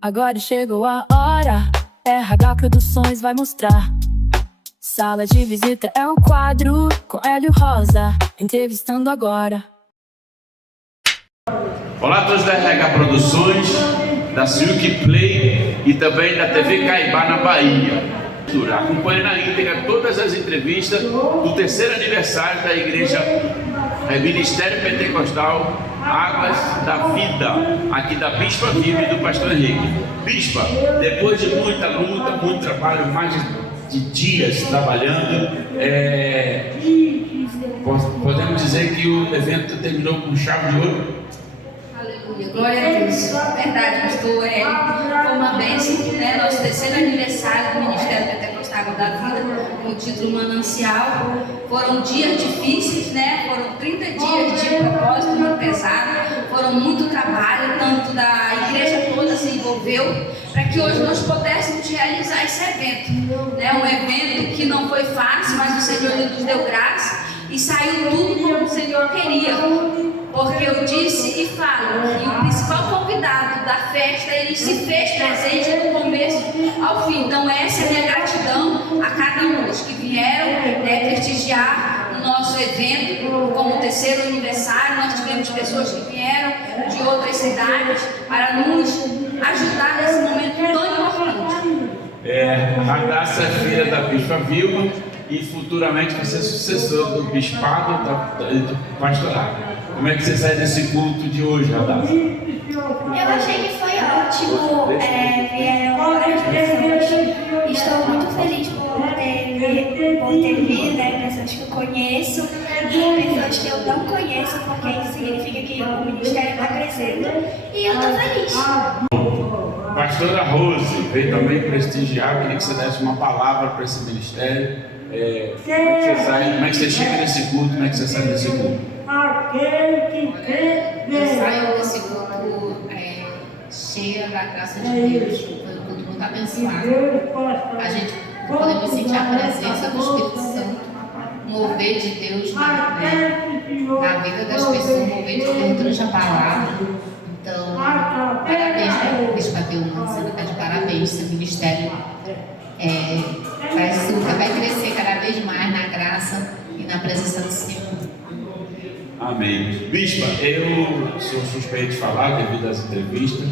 Agora chegou a hora, RH Produções vai mostrar. Sala de visita é um quadro com Hélio Rosa, entrevistando agora. Olá a todos da RH Produções, da Silk Play e também da TV Caibá na Bahia. Acompanhe na íntegra todas as entrevistas do terceiro aniversário da Igreja Ministério Pentecostal Águas da Vida, aqui da Bispa Viva e do Pastor Henrique. Bispa, depois de muita luta, muito trabalho, mais de dias trabalhando, podemos dizer que o evento terminou com chave de ouro? Aleluia, glória a Deus. Verdade, pastor Hélio, foi uma bênção, né? Nosso terceiro aniversário do Ministério Pentecostal Águas da Vida, com o título Manancial. Foram dias difíceis, né? Foram 30 dias de propósito muito pesado, foram muito trabalho, tanto da igreja toda se envolveu, para que hoje nós pudéssemos realizar esse evento, né? Um evento que não foi fácil, mas o Senhor nos deu graça e saiu tudo como o Senhor queria. Porque eu disse e falo que o principal convidado da festa, ele se fez presente do começo ao fim. Então essa é a minha gratidão a cada um dos que vieram prestigiar o nosso evento como terceiro aniversário. Nós tivemos pessoas que vieram de outras cidades para nos ajudar nesse momento tão importante. A Graça é filha da Bispa Vilma e futuramente vai ser sucessor do bispado do pastorado. Como é que você sai desse culto de hoje, Radassa? Eu achei que foi ótimo, vieram várias pessoas, estou muito feliz por ter vindo, pessoas que eu conheço e pessoas que eu não conheço, porque isso significa que o ministério está crescendo e eu estou feliz. Pastora Rose veio também prestigiar, queria que você desse uma palavra para esse ministério. Como é que você chega nesse culto, como é que você sai desse culto? Eu saio desse culto cheia da graça de Deus, foi um culto muito abençoado. A gente podemos sentir a presença do Espírito Santo, mover de Deus na vida das pessoas, mover de Deus durante a palavra. Então, parabéns, né, Bispa Vilma, você está de parabéns, seu ministério vai crescer cada vez mais na graça e na presença do Senhor. Amém. Bispa, eu sou suspeito de falar devido às entrevistas,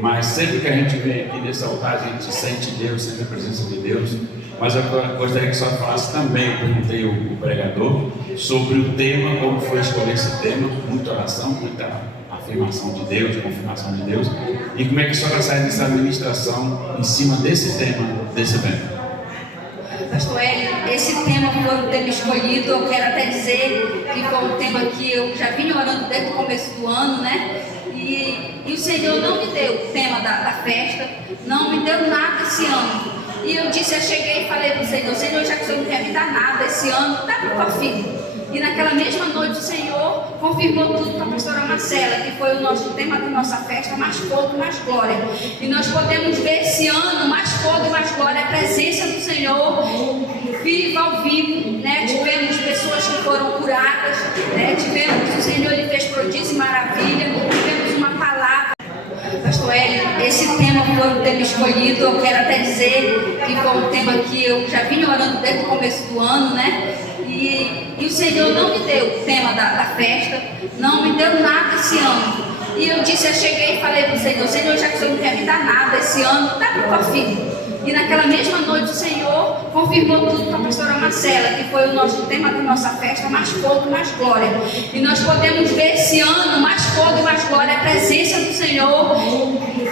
mas sempre que a gente vem aqui nesse altar, a gente sente Deus, sente a presença de Deus. Mas eu gostaria que a senhora falasse também, eu perguntei ao pregador, sobre o tema, como foi escolher esse tema, muita oração, muita afirmação de Deus, confirmação de Deus, e como é que a senhora sai dessa administração em cima desse tema, desse evento? Pastor Hélio, esse tema foi um tema escolhido, eu quero até dizer que foi um tema que eu já vinha orando desde o começo do ano, né? E o Senhor não me deu o tema da festa, não me deu nada esse ano. E eu cheguei e falei para o Senhor, já que o Senhor não quer me dar nada esse ano, dá para o tua filha. E naquela mesma noite o Senhor confirmou tudo com a pastora Marcela, que foi o nosso tema da nossa festa, mais fogo, mais glória. E nós podemos ver esse ano mais fogo e mais glória, a presença do Senhor viva ao vivo, né? Tivemos pessoas que foram curadas, né? Tivemos, o Senhor ele fez prodígio e maravilha, tivemos uma palavra. Pastor Hélio, esse tema foi um tema escolhido, eu quero até dizer que foi um tema que eu já vinha orando desde o começo do ano, né? E o Senhor não me deu o tema da festa, não me deu nada esse ano. E eu cheguei e falei para o Senhor, já que o Senhor não quer me dar nada esse ano, dá para o tua filha. E naquela mesma noite o Senhor confirmou tudo com a pastora Marcela, que foi o nosso tema da nossa festa, mais fogo, mais glória. E nós podemos ver esse ano mais fogo e mais glória, a presença do Senhor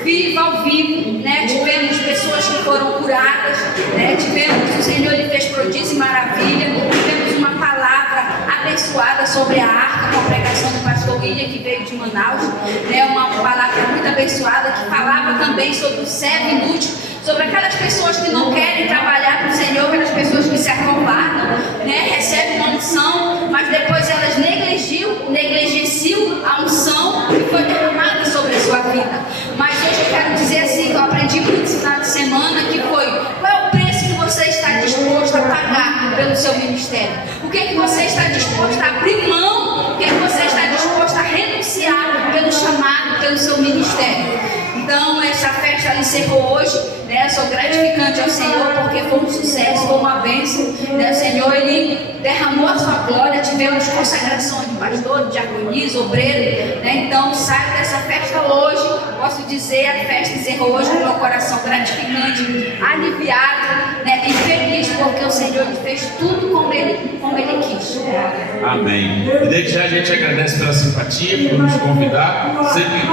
viva ao vivo, né? Tivemos pessoas que foram curadas, né? Tivemos, o Senhor ele fez prodígio e maravilha, tivemos uma palavra abençoada sobre a arca, com a pregação do pastor William, que veio de Manaus, né? Uma palavra muito abençoada, que falava também sobre o servo inútil, sobre aquelas pessoas que não querem trabalhar para o Senhor, aquelas pessoas que se acovardam, né? Recebem uma unção, mas depois elas negligenciam a unção que foi derramada sobre a sua vida. Mas hoje eu quero dizer assim, que eu aprendi muito esse final de semana, que foi: qual é o preço que você está disposto a pagar pelo seu ministério? O que é que você está disposto a abrir mão? O que é que você está disposto a renunciar pelo chamado, pelo seu ministério? Então, essa festa ela encerrou hoje, né? Eu sou gratificante ao Senhor porque foi um sucesso, foi uma bênção, né? O Senhor, Ele derramou a sua glória, tivemos consagração de pastor, de diaconisa, obreiro, né? Então, saio dessa festa hoje, posso dizer, a festa encerrou hoje com meu coração gratificante, aliviado, né? E feliz porque o Senhor fez tudo como Ele quis. Amém. E desde já a gente agradece pela simpatia, por nos convidar. Sempre que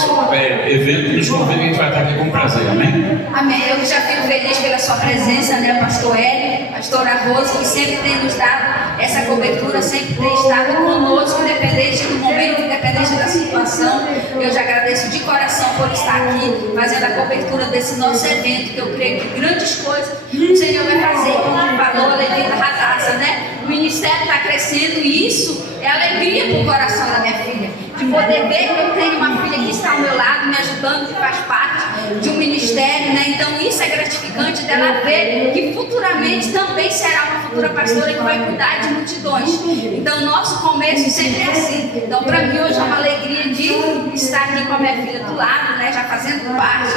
tiver evento, nos convida, a gente vai estar aqui com prazer. Amém? Amém. Eu já fico feliz pela sua presença, né, pastor Hélio, pastora Rosa, que sempre tem nos dado essa cobertura, sempre tem estado conosco, independente do momento, independente da situação. Eu já agradeço de coração por estar aqui, fazendo a cobertura desse nosso evento, que eu creio que grandes coisas o Senhor vai fazer. Como falou a Levita Radassa, né? O ministério está crescendo e isso é alegria para o coração da minha filha. De poder ver que eu tenho uma filha que está ao meu lado, me ajudando, que faz parte de um ministério, né? Então isso é gratificante dela ver que futuramente também será uma futura pastora que vai cuidar de multidões. Então nosso começo sempre é assim. Então para mim hoje é uma alegria de estar aqui com a minha filha do lado, né? Já fazendo parte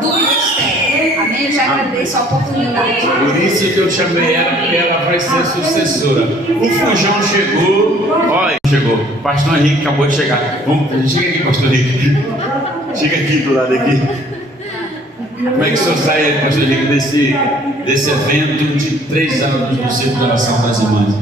do ministério. Amém? Eu já agradeço a oportunidade. Por isso que eu chamei ela, porque ela vai ser sucessora. O Fujão chegou, olha, chegou. O pastor Henrique acabou de chegar. Chega aqui, pastor Henrique. Chega aqui do lado aqui. Como é que o senhor sai, pastor Henrique, desse evento de 3 anos do Círculo de Oração das Irmãs?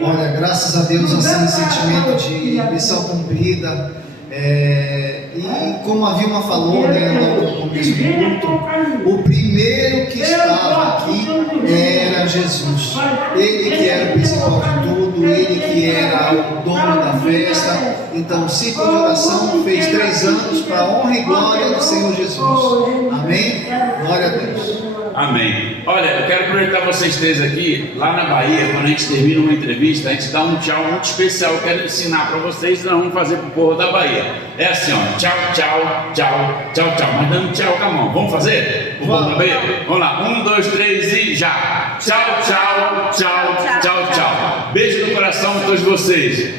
Olha, graças a Deus, assim, um sentimento de missão cumprida. E como a Vilma falou, né, no começo do culto, o primeiro que estava aqui era Jesus. Ele que era o principal de tudo, ele que era o dono da festa. Então, o ciclo de oração fez 3 anos para a honra e glória do Senhor Jesus. Amém? Glória a Deus. Amém. Olha, eu quero aproveitar vocês três aqui, lá na Bahia, quando a gente termina uma entrevista, a gente dá um tchau muito especial. Eu quero ensinar para vocês, nós vamos fazer para o povo da Bahia. É assim, ó, tchau, tchau, tchau, tchau, tchau. Mas dando tchau com a mão. Vamos fazer? O povo da Bahia? Vamos lá, 1, 2, 3 e já. Tchau, tchau, tchau, tchau, tchau. Beijo no coração de todos vocês.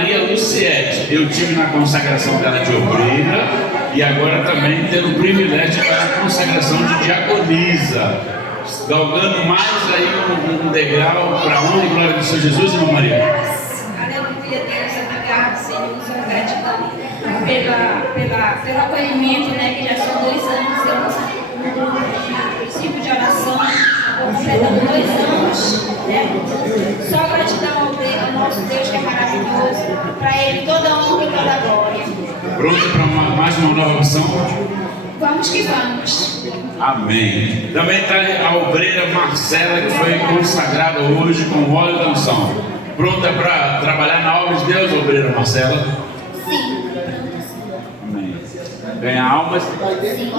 Maria Luciete, eu tive na consagração dela de obreira. E agora também tendo o privilégio de estar na consagração de diaconisa, galgando mais aí um degrau para a honra e glória do Senhor Jesus, irmã Maria. Aleluia, Deus, obrigado, Senhor, sou gratidão pelo acolhimento, né, que já são 2 anos, eu ciclo de oração, completando 2 anos, né, só gratidão ao Deus, ao nosso Deus que é maravilhoso, para Ele toda a honra e toda a glória. Pronto para mais uma nova missão? Vamos que vamos. Amém. Também está a obreira Marcela, que foi consagrada hoje com o óleo da unção. Pronta para trabalhar na obra de Deus, obreira Marcela? Sim. Amém. Ganhar almas? Sim.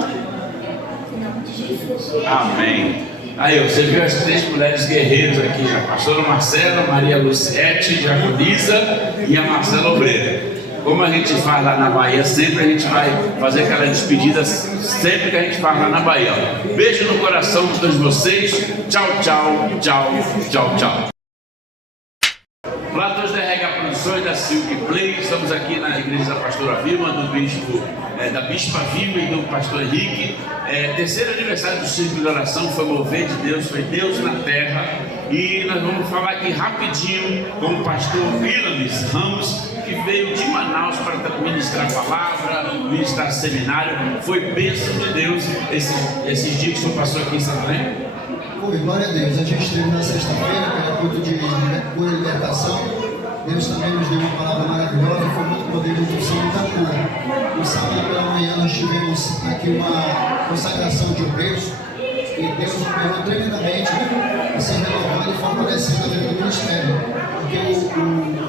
Em nome de Jesus. Amém. Aí, você viu as 3 mulheres guerreiras aqui, a pastora Marcela, Maria Luciete, diaconisa e a Marcela obreira. Como a gente faz lá na Bahia, sempre a gente vai fazer aquela despedida, sempre que a gente faz lá na Bahia. Beijo no coração de todos vocês. Tchau, tchau, tchau, tchau, tchau. Olá a todos da RH Produções, da Silk Play. Estamos aqui na igreja da pastora Vilma, do bispo, da bispa Vilma e do pastor Henrique. Terceiro aniversário do Círculo de Oração, foi mover de Deus, foi Deus na terra. E nós vamos falar aqui rapidinho com o pastor Willamis Ramos, que veio de Manaus para ministrar a palavra, ministrar seminário. Foi bênção de Deus esses dias que o senhor passou aqui em Santo André. Oi, glória a Deus. A gente esteve na sexta-feira, que era culto de cura e libertação. Deus também nos deu uma palavra maravilhosa, foi muito poderoso do Senhor da cura. No sábado pela manhã nós tivemos aqui uma consagração de obreiros e Deus operou tremendamente, se renovando e fortalecendo a vida do ministério. Porque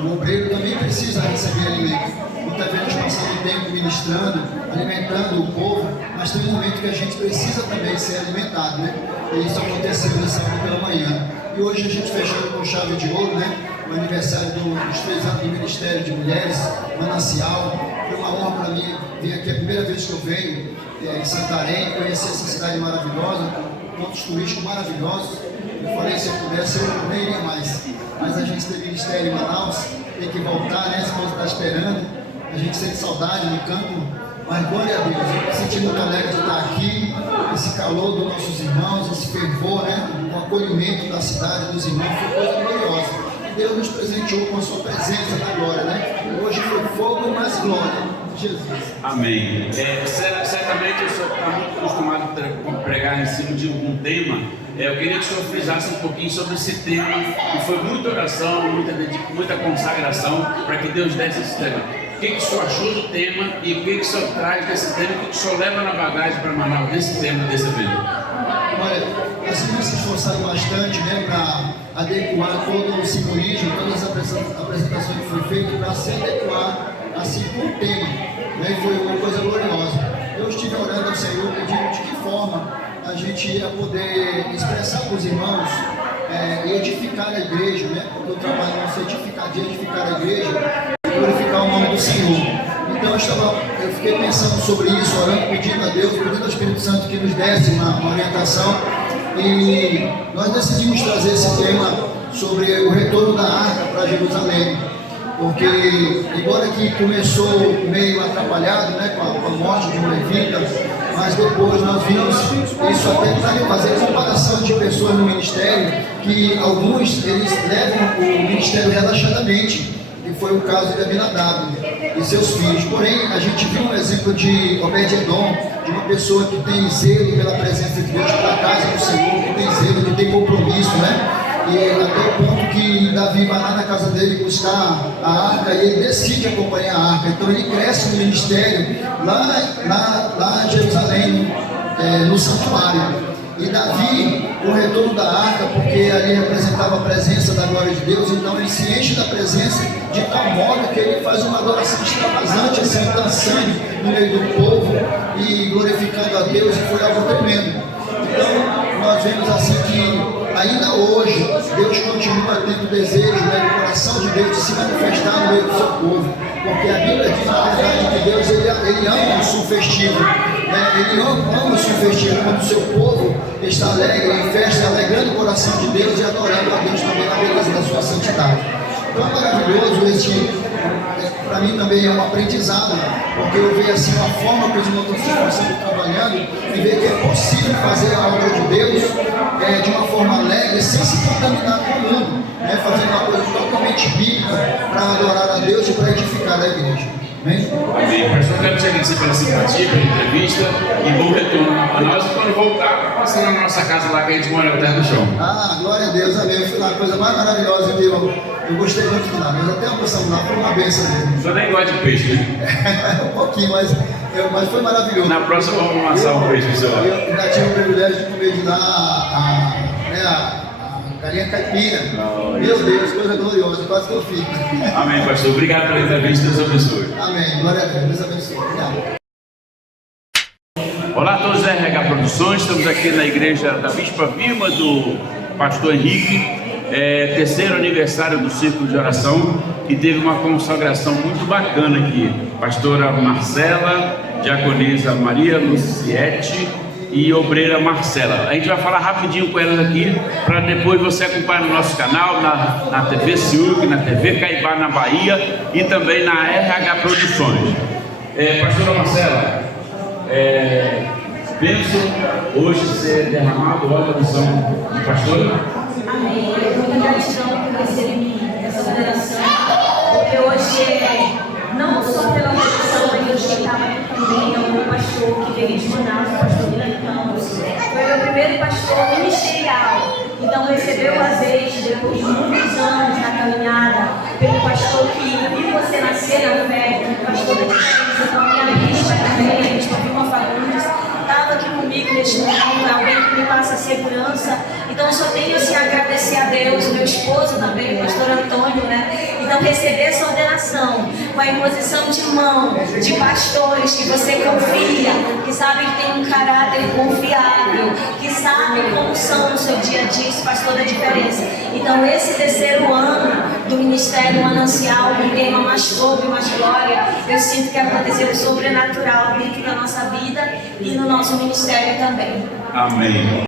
o obreiro também precisa receber alimento. Muitas vezes passando tempo ministrando, alimentando o povo, mas tem um momento que a gente precisa também ser alimentado, né? E isso aconteceu no sábado pela manhã. E hoje a gente fechando com chave de ouro, né? O aniversário dos 3 anos do Ministério de Mulheres, Manancial. Foi uma honra para mim vir aqui, a primeira vez que eu venho em Santarém, conhecer essa cidade maravilhosa, com pontos turísticos maravilhosos. Eu falei, se eu pudesse, eu não iria mais. Mas a gente tem ministério em Manaus, tem que voltar, né? A esposa está esperando. a gente sente saudade no campo, mas glória a Deus, eu me senti muito alegre de estar aqui, esse calor dos nossos irmãos, esse fervor, né, o acolhimento da cidade, dos irmãos, foi coisa gloriosa. Deus nos presenteou com a sua presença na glória, né? Hoje foi fogo e mais glória. Jesus. Amém. Certamente o senhor está muito acostumado a pregar em cima de um tema. Eu queria que o senhor frisasse um pouquinho sobre esse tema, que foi muita oração, muita consagração para que Deus desse esse tema. O que o senhor achou do tema e o que o senhor traz desse tema, o que o senhor leva na bagagem para Manaus desse tema, desse evento? Olha, assim nós se esforçaram bastante, né, para adequar todo o simbolismo, todas as apresentações que foi feita para se adequar assim com o tema, né, e foi uma coisa gloriosa. Eu estive orando ao Senhor pedindo de que forma a gente ia poder expressar para os irmãos e edificar a igreja, né, porque o trabalho nosso é edificar a igreja e glorificar o nome do Senhor. Então eu fiquei pensando sobre isso, orando, pedindo a Deus, pedindo ao Espírito Santo que nos desse uma orientação, e nós decidimos trazer esse tema sobre o retorno da arca para Jerusalém, porque embora que começou meio atrapalhado, né, com a morte de um levita, mas depois nós vimos isso até para fazer comparação de pessoas no ministério, que alguns eles levam o ministério relaxadamente, e foi o caso de Abinadab e seus filhos. Porém, a gente viu um exemplo de Obed-Edom, de uma pessoa que tem zelo pela presença de Deus, pela casa do Senhor, que tem zelo, que tem compromisso, né? E até o ponto que Davi vai lá na casa dele buscar a arca e ele decide acompanhar a arca. Então ele cresce no ministério lá em Jerusalém, no santuário. E Davi, o retorno da arca, porque ali representava a presença da glória de Deus, então ele se enche da presença de tal modo que ele faz uma adoração extravasante, assim, dançando no meio do povo e glorificando a Deus, e foi algo tremendo. Então nós vemos assim que ainda hoje Deus continua tendo desejo, né, no coração de Deus de se manifestar no meio do seu povo, porque a Bíblia diz na verdade que Deus ele ama o som festivo, né? Ele ama o som festivo quando o seu povo está alegre, em festa, alegrando o coração de Deus e adorando a Deus também na beleza da sua santidade. Então é maravilhoso para mim também é um aprendizado, porque eu vejo assim a forma que os irmãos estão se esforçando, trabalhando, e ver que é possível fazer a obra de Deus de uma forma alegre, sem se contaminar com o mundo, né? Fazendo uma coisa totalmente bíblica para adorar a Deus e para edificar a igreja. Amém? Amém. Pastor, quero te agradecer pela simpatia, pela entrevista e bom retorno a nós. E quando voltar, passar na nossa casa lá que a gente mora no terra do chão. Ah, glória a Deus, amém. Foi uma coisa mais maravilhosa que eu gostei muito de lá. Nós até almoçamos lá, foi uma bênção mesmo. O senhor nem gosta de peixe, né? Um pouquinho, mas foi maravilhoso. Na próxima vamos assar um peixe, senhor. Eu ainda tive o privilégio de comer de lá a galinha caipira. Meu Deus, coisa gloriosa, quase que eu fico. Amém, pastor. Obrigado pela entrevista, Deus abençoe. Amém, glória a Deus, Deus abençoe. Obrigado. Olá a todos da RH Produções, estamos aqui na igreja da Bispa Vilma, do pastor Henrique, terceiro aniversário do Círculo de Oração, que teve uma consagração muito bacana aqui. Pastora Marcela, diaconisa Maria Luciete e obreira Marcela. A gente vai falar rapidinho com elas aqui, para depois você acompanhar no nosso canal, na TV Ciúc, na TV Caibá, na Bahia, e também na RH Produções. Pastora Marcela, penso hoje ser derramado óleo da unção de pastora? Amém. Eu tenho muita gratidão por receber essa oração, porque hoje, não só pela oração, mas Deus que estava aqui também, é o meu pastor que veio de Manaus, o pastor William Campos. Foi meu primeiro pastor ministerial. Então recebeu o azeite depois de muitos anos na caminhada, pelo pastor que viu você nascer na fé, pastor da diferença. Então a minha bispa também, a bispa Vilma Fagundes, estava aqui comigo neste momento, alguém que me passa segurança. Então eu só tenho assim, a agradecer a Deus, meu esposo também, o pastor Antônio, né? Então receber essa ordenação com a imposição de mão de pastores que você confia, que sabem que tem um caráter confiável, que sabem como são no seu dia a dia, esse faz toda a diferença. Então esse terceiro ano do Ministério Manancial, com o tema mais fogo e mais glória, eu sinto que aconteceu o sobrenatural dentro da nossa vida e no nosso ministério também. Amém.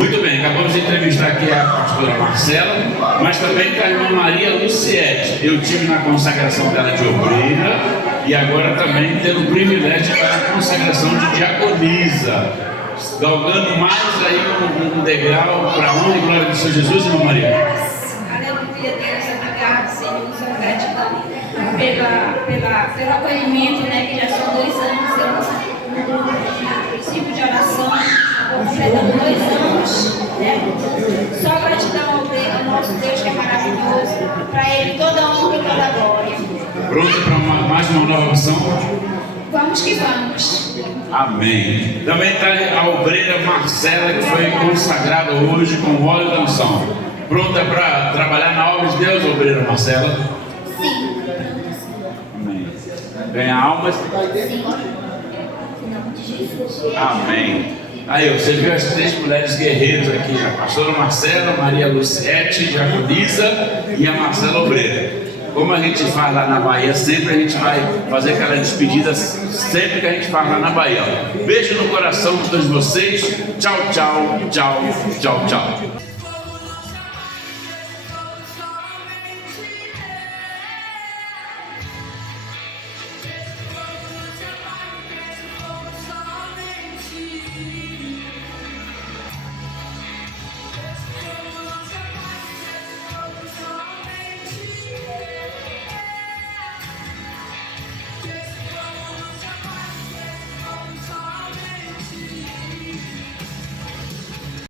Muito bem, acabamos de entrevistar aqui a pastora Marcela, mas também está a irmã Maria Luciete. Eu tive na consagração dela de obreira e agora também tendo o privilégio de estar na consagração de diaconisa, galgando mais aí um degrau para a honra e glória do Senhor Jesus, irmã Maria. Aleluia, Deus, obrigado, Senhor, sou gratidão pelo acolhimento, né, que já são 2 anos, eu princípio de oração, completando 2 anos, né, só gratidão ao nosso Deus que é maravilhoso, para Ele toda a honra e toda a glória. Pronto para mais uma nova missão? Vamos que vamos. Amém. Também está a obreira Marcela, que foi consagrada hoje com o óleo da unção. Pronta para trabalhar na obra de Deus, obreira Marcela? Sim. Amém. Ganhar almas? Sim. Em nome de Jesus. Amém. Aí, você viu as 3 mulheres guerreiras aqui, a pastora Marcela, Maria Luciete, diaconisa e a Marcela obreira. Como a gente faz lá na Bahia, sempre a gente vai fazer aquela despedida, sempre que a gente faz lá na Bahia. Beijo no coração de todos vocês. Tchau, tchau, tchau, tchau, tchau.